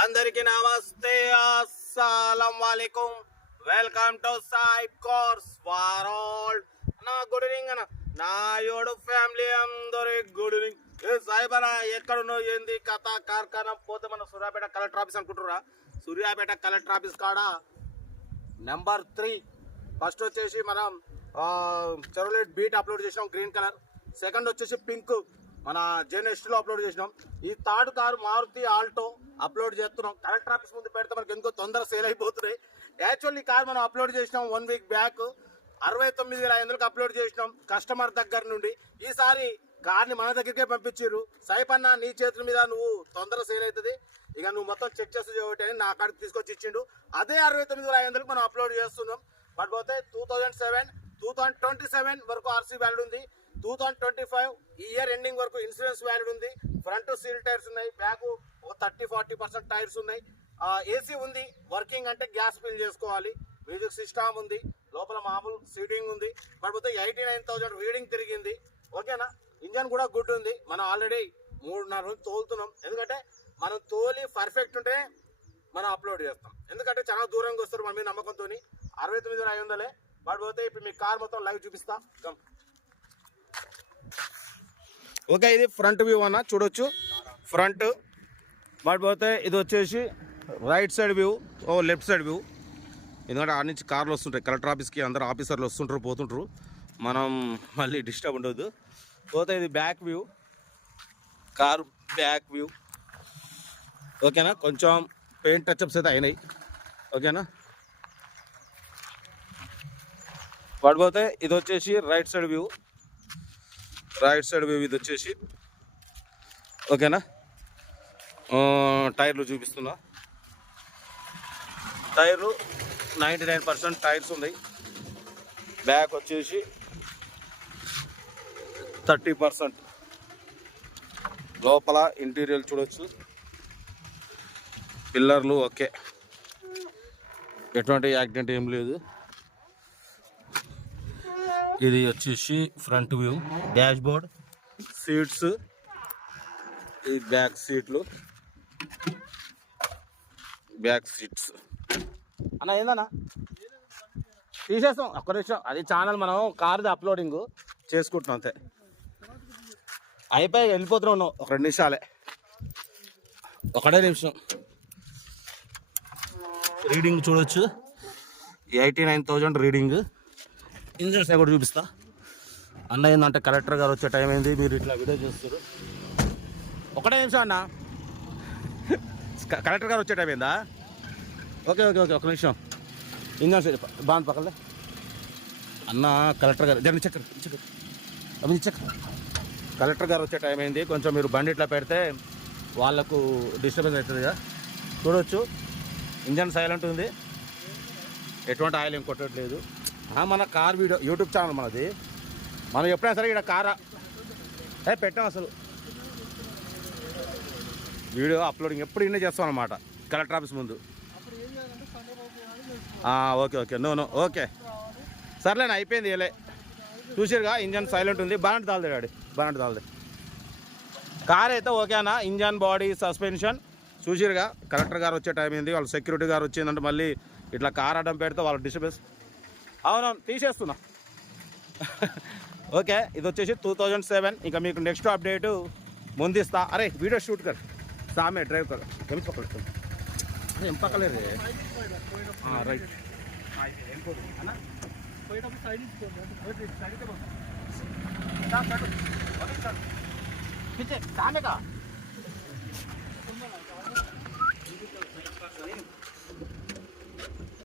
అందరికి నమస్తే, అస్సలం వాలేకుం. Welcome to Sai cars for all. నా గుడ్ ఈవినింగ్ అన్న, నా యోడు ఫ్యామిలీ అందరి గుడ్ ఈవినింగ్. ఏ సాయిబనా ఎక్కడున్నావు, ఏంది కథ కార్ఖానా? పోతే మన సూర్యాపేట కలెక్టర్ ఆఫీస్ అనుకుంటురా. సూర్యాపేట కలెక్టర్ ఆఫీస్ కాడ నెంబర్ 3 ఫస్ట్ వచ్చేసి మనం చెరోలెట్ బీట్ అప్లోడ్ చేసినాం, గ్రీన్ కలర్. సెకండ్ వచ్చేసి పింక్ మన జెనెస్ట్లో అప్లోడ్ చేసినాం. ఈ third car Maruti Alto upload చేస్తున్నాం. కలెక్టర్ ఆఫీస్ ముందు పెడితే మనకి ఎందుకో తొందర సేల్ అయిపోతున్నాయి. యాక్చువల్లీ కార్ మనం అప్లోడ్ చేసినాం 1 వీక్ బ్యాక్, 69,500కి అప్లోడ్ చేసినాం కస్టమర్ దగ్గర నుండి. ఈసారి కార్ని మన దగ్గరికే పంపించారు. సైపన్న నీ చేతుల మీద నువ్వు తొందర సేల్ అవుతుంది, ఇక నువ్వు మొత్తం చెక్ చేసి చేయబట్టి అని నా కాడికి తీసుకొచ్చి ఇచ్చిండు. అదే 69,500కి మనం అప్లోడ్ చేస్తున్నాం. బట్ పోతే 2027 వరకు ఆర్సీ వ్యాలిడ్ ఉంది. 2025 ఈ ఇయర్ ఎండింగ్ వరకు ఇన్సూరెన్స్ వ్యాలిడ్ ఉంది. ఫ్రంట్ సీల్ టైర్స్ ఉన్నాయి, బ్యాక్ ఒక 30-40% టైర్స్ ఉన్నాయి. ఏసీ ఉంది, వర్కింగ్ అంటే గ్యాస్ ఫిల్ చేసుకోవాలి. మ్యూజిక్ సిస్టమ్ ఉంది, లోపల మామూలు సీటింగ్ ఉంది. కాకపోతే 89,000 రీడింగ్ తిరిగింది. ఓకేనా? ఇంజన్ కూడా గుడ్ ఉంది. మనం ఆల్రెడీ 3.5 రోజులు తోలుతున్నాం. ఎందుకంటే మనం తోలి పర్ఫెక్ట్ ఉంటే మనం అప్లోడ్ చేస్తాం. ఎందుకంటే చాలా దూరంగా వస్తారు మన మీద నమ్మకంతో. 69,500 కాకపోతే ఇప్పుడు మీ కార్ మొత్తం లైవ్ చూపిస్తా. ఓకే, ఇది ఫ్రంట్ వ్యూ అన్న, చూడొచ్చు ఫ్రంట్. పోతే ఇది వచ్చేసి right side view, left side view. ఎందుకంటే ఆడ నుంచి కార్లు వస్తుంటాయి కలెక్టర్ ఆఫీస్కి, అందరు ఆఫీసర్లు వస్తుంటారు పోతుంటారు, మనం మళ్ళీ డిస్టర్బ్ ఉండదు. పోతే ఇది back view, car back view. ఓకేనా? కొంచెం పెయింట్ టచ్అప్స్ అయితే అయినాయి. ఓకేనా? పడిపోతే ఇది వచ్చేసి రైట్ సైడ్ వ్యూ, ఇది వచ్చేసి. ఓకేనా? టైర్లు చూపిస్తున్నా. టైర్లు 99% టైర్స్ ఉన్నాయి. బ్యాక్ వచ్చేసి 30%. లోపల ఇంటీరియర్ చూడవచ్చు, పిల్లర్లు ఓకే, ఎటువంటి యాక్సిడెంట్ ఏం లేదు. ఇది వచ్చేసి front view, dash board, seats, ఈ బ్యాక్ సీట్లు, బ్యాక్ సీట్స్. అన్న ఏందన్నా తీసేస్తాం ఒక్క నిమిషం, అది ఛానల్ మనం కార్ది అప్లోడింగ్ చేసుకుంటున్నాం అంతే. అయిపోయి వెళ్ళిపోతున్నాం ఉన్నాం, ఒక 2 నిమిషాలే, ఒకటే నిమిషం. రీడింగ్ చూడవచ్చు, 89,000 రీడింగ్. ఇంజన్స్ కూడా చూపిస్తా. అన్న ఏంటంటే కలెక్టర్ గారు వచ్చే టైం అయింది, మీరు ఇట్లా వీడియో చేస్తారు. ఒకటే నిమిషం అన్న, కలెక్టర్ గారు వచ్చే టైం అయిందా? ఓకే, ఒక నిమిషం. ఇంజన్స్ బాగుంది పక్కన అన్న. కలెక్టర్ గారు జర్నీ చెక్ కలెక్టర్ గారు వచ్చే టైం అయింది, కొంచెం మీరు బండి ఇట్లా పెడితే వాళ్ళకు డిస్టర్బెన్స్ అవుతుందిగా. చూడవచ్చు ఇంజన్ సైలెంట్ ఉంది, ఎటువంటి ఆయిల్ ఏం కొట్టట్లేదు. మన కార్ వీడియో యూట్యూబ్ ఛానల్ మనది, మనం ఎప్పుడైనా సరే ఇక్కడ కారా పెట్టాం. అసలు వీడియో అప్లోడింగ్ ఎప్పుడు ఇన్నే చేస్తాం అన్నమాట కలెక్టర్ ఆఫీస్ ముందు. ఓకే నో ఓకే సర్లేనా, అయిపోయింది. ఏలే చూసారుగా, ఇంజన్ సైలెంట్ ఉంది, బాగా తాలదే కార్ అయితే ఓకేనా. ఇంజన్, బాడీ, సస్పెన్షన్ చూసిరుగా. కలెక్టర్ గారు వచ్చే టైం అయింది, వాళ్ళ సెక్యూరిటీ గారు వచ్చిందంటే మళ్ళీ ఇట్లా కార్ అడ్డం పెడితే వాళ్ళ డిస్టర్బెన్స్. అవునవును తీసేస్తున్నా. ఓకే, ఇది వచ్చేసి 2007. ఇంకా మీకు నెక్స్ట్ అప్డేట్ ముందిస్తా. అరే వీడియో షూట్ కర్ సామే డ్రైవ్ కర్ ఏం పక్కలేదు. రైట్ సామే కా